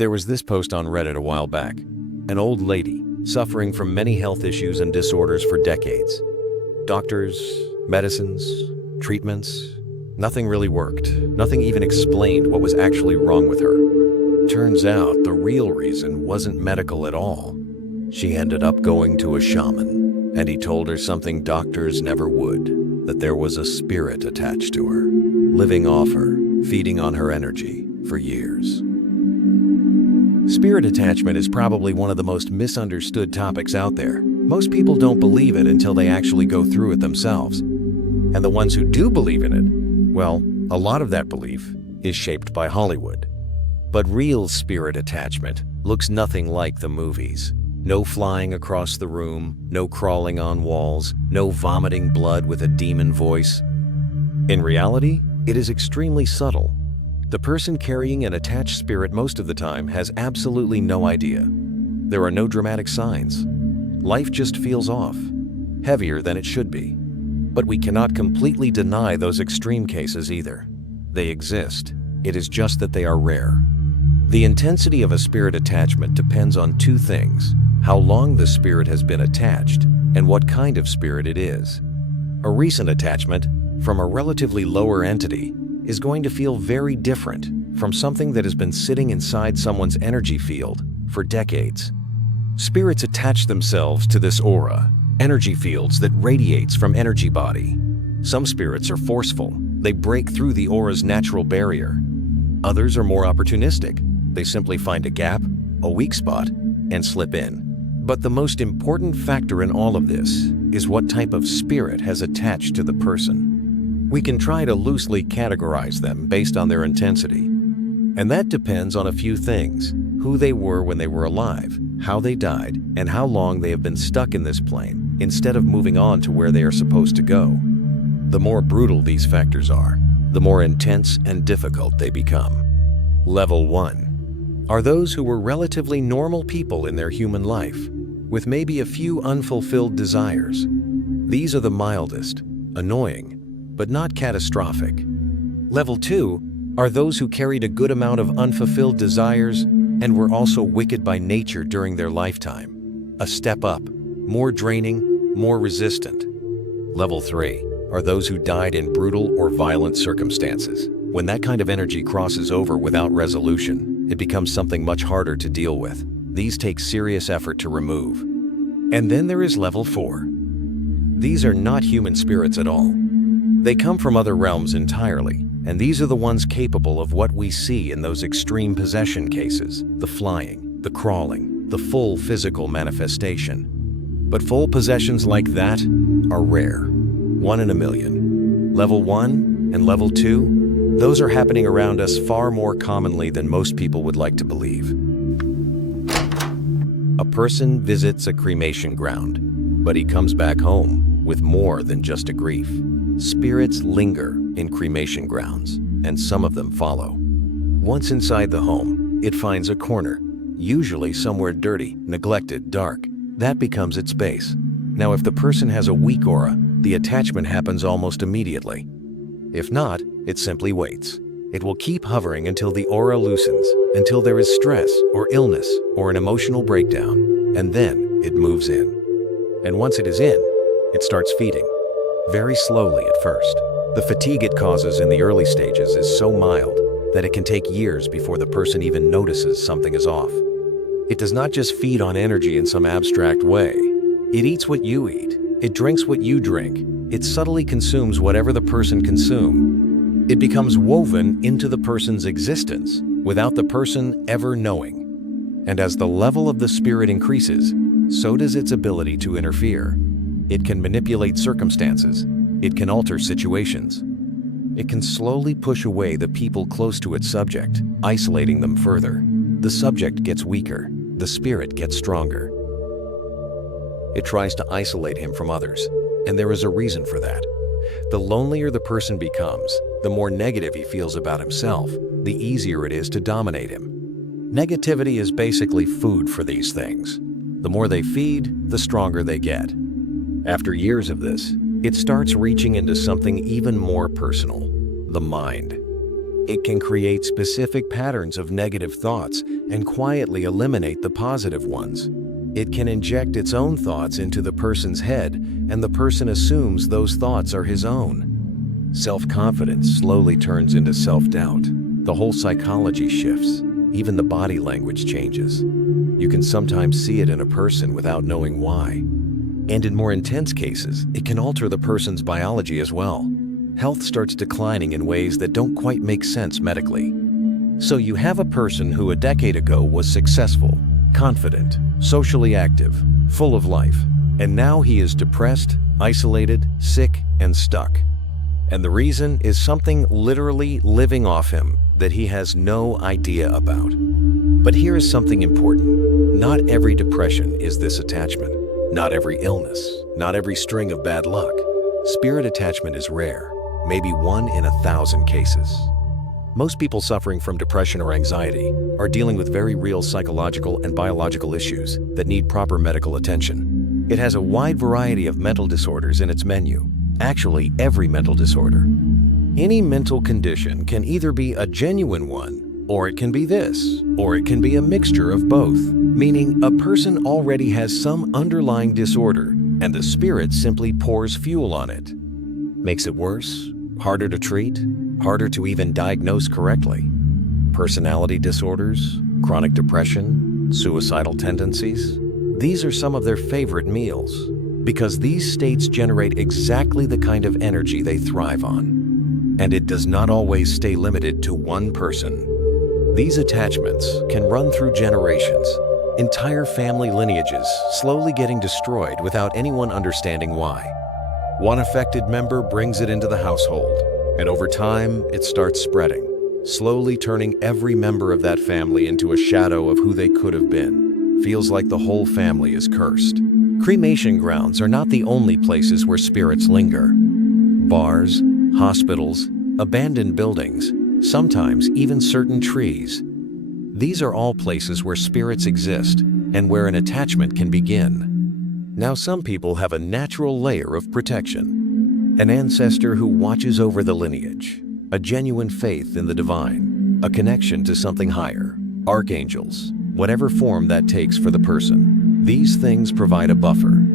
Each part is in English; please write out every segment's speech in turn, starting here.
There was this post on Reddit a while back. An old lady, suffering from many health issues and disorders for decades. Doctors, medicines, treatments, nothing really worked. Nothing even explained what was actually wrong with her. Turns out the real reason wasn't medical at all. She ended up going to a shaman, and he told her something doctors never would, that there was a spirit attached to her, living off her, feeding on her energy for years. Spirit attachment is probably one of the most misunderstood topics out there. Most people don't believe it until they actually go through it themselves. And the ones who do believe in it, well, a lot of that belief is shaped by Hollywood. But real spirit attachment looks nothing like the movies. No flying across the room, no crawling on walls, no vomiting blood with a demon voice. In reality, it is extremely subtle. The person carrying an attached spirit most of the time has absolutely no idea. There are no dramatic signs. Life just feels off, heavier than it should be. But we cannot completely deny those extreme cases either. They exist. It is just that they are rare. The intensity of a spirit attachment depends on two things: how long the spirit has been attached and what kind of spirit it is. A recent attachment from a relatively lower entity is going to feel very different from something that has been sitting inside someone's energy field for decades. Spirits attach themselves to this aura, energy fields that radiates from energy body. Some spirits are forceful. They break through the aura's natural barrier. Others are more opportunistic. They simply find a gap, a weak spot, and slip in. But the most important factor in all of this is what type of spirit has attached to the person. We can try to loosely categorize them based on their intensity. And that depends on a few things: who they were when they were alive, how they died, and how long they have been stuck in this plane instead of moving on to where they are supposed to go. The more brutal these factors are, the more intense and difficult they become. Level 1 are those who were relatively normal people in their human life, with maybe a few unfulfilled desires. These are the mildest, annoying, but not catastrophic. Level 2 are those who carried a good amount of unfulfilled desires and were also wicked by nature during their lifetime. A step up, more draining, more resistant. Level 3 are those who died in brutal or violent circumstances. When that kind of energy crosses over without resolution, it becomes something much harder to deal with. These take serious effort to remove. And then there is Level 4. These are not human spirits at all. They come from other realms entirely, and these are the ones capable of what we see in those extreme possession cases: the flying, the crawling, the full physical manifestation. But full possessions like that are rare, 1 in a million. Level 1 and Level 2, those are happening around us far more commonly than most people would like to believe. A person visits a cremation ground, but he comes back home with more than just a grief. Spirits linger in cremation grounds, and some of them follow. Once inside the home, it finds a corner, usually somewhere dirty, neglected, dark. That becomes its base. Now, if the person has a weak aura, the attachment happens almost immediately. If not, it simply waits. It will keep hovering until the aura loosens, until there is stress or illness or an emotional breakdown, and then it moves in. And once it is in, it starts feeding. Very slowly at first. The fatigue it causes in the early stages is so mild that it can take years before the person even notices something is off. It does not just feed on energy in some abstract way. It eats what you eat. It drinks what you drink. It subtly consumes whatever the person consumes. It becomes woven into the person's existence without the person ever knowing. And as the level of the spirit increases, so does its ability to interfere. It can manipulate circumstances. It can alter situations. It can slowly push away the people close to its subject, isolating them further. The subject gets weaker. The spirit gets stronger. It tries to isolate him from others, and there is a reason for that. The lonelier the person becomes, the more negative he feels about himself, the easier it is to dominate him. Negativity is basically food for these things. The more they feed, the stronger they get. After years of this, it starts reaching into something even more personal: the mind. It can create specific patterns of negative thoughts and quietly eliminate the positive ones. It can inject its own thoughts into the person's head, and the person assumes those thoughts are his own. Self-confidence slowly turns into self-doubt. The whole psychology shifts. Even the body language changes. You can sometimes see it in a person without knowing why. And in more intense cases, it can alter the person's biology as well. Health starts declining in ways that don't quite make sense medically. So you have a person who a decade ago was successful, confident, socially active, full of life, and now he is depressed, isolated, sick, and stuck. And the reason is something literally living off him that he has no idea about. But here is something important. Not every depression is this attachment. Not every illness, not every string of bad luck. Spirit attachment is rare, maybe 1 in 1,000 cases. Most people suffering from depression or anxiety are dealing with very real psychological and biological issues that need proper medical attention. It has a wide variety of mental disorders in its menu, actually every mental disorder. Any mental condition can either be a genuine one, or it can be this, or it can be a mixture of both, meaning a person already has some underlying disorder and the spirit simply pours fuel on it. Makes it worse, harder to treat, harder to even diagnose correctly. Personality disorders, chronic depression, suicidal tendencies. These are some of their favorite meals because these states generate exactly the kind of energy they thrive on. And it does not always stay limited to one person. These attachments can run through generations, entire family lineages slowly getting destroyed without anyone understanding why. One affected member brings it into the household, and over time it starts spreading, slowly turning every member of that family into a shadow of who they could have been. Feels like the whole family is cursed. Cremation grounds are not the only places where spirits linger. Bars, hospitals, abandoned buildings, sometimes even certain trees. These are all places where spirits exist and where an attachment can begin. Now, some people have a natural layer of protection, an ancestor who watches over the lineage, a genuine faith in the divine, a connection to something higher, archangels, whatever form that takes for the person. These things provide a buffer,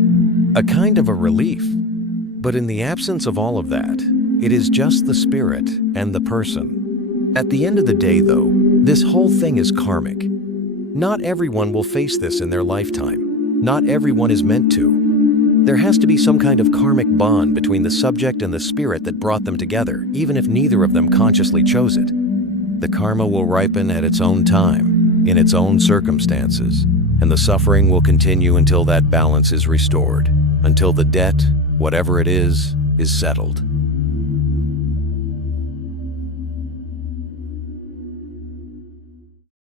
a kind of a relief. But in the absence of all of that, it is just the spirit and the person. At the end of the day, though, this whole thing is karmic. Not everyone will face this in their lifetime. Not everyone is meant to. There has to be some kind of karmic bond between the subject and the spirit that brought them together, even if neither of them consciously chose it. The karma will ripen at its own time, in its own circumstances, and the suffering will continue until that balance is restored, until the debt, whatever it is settled.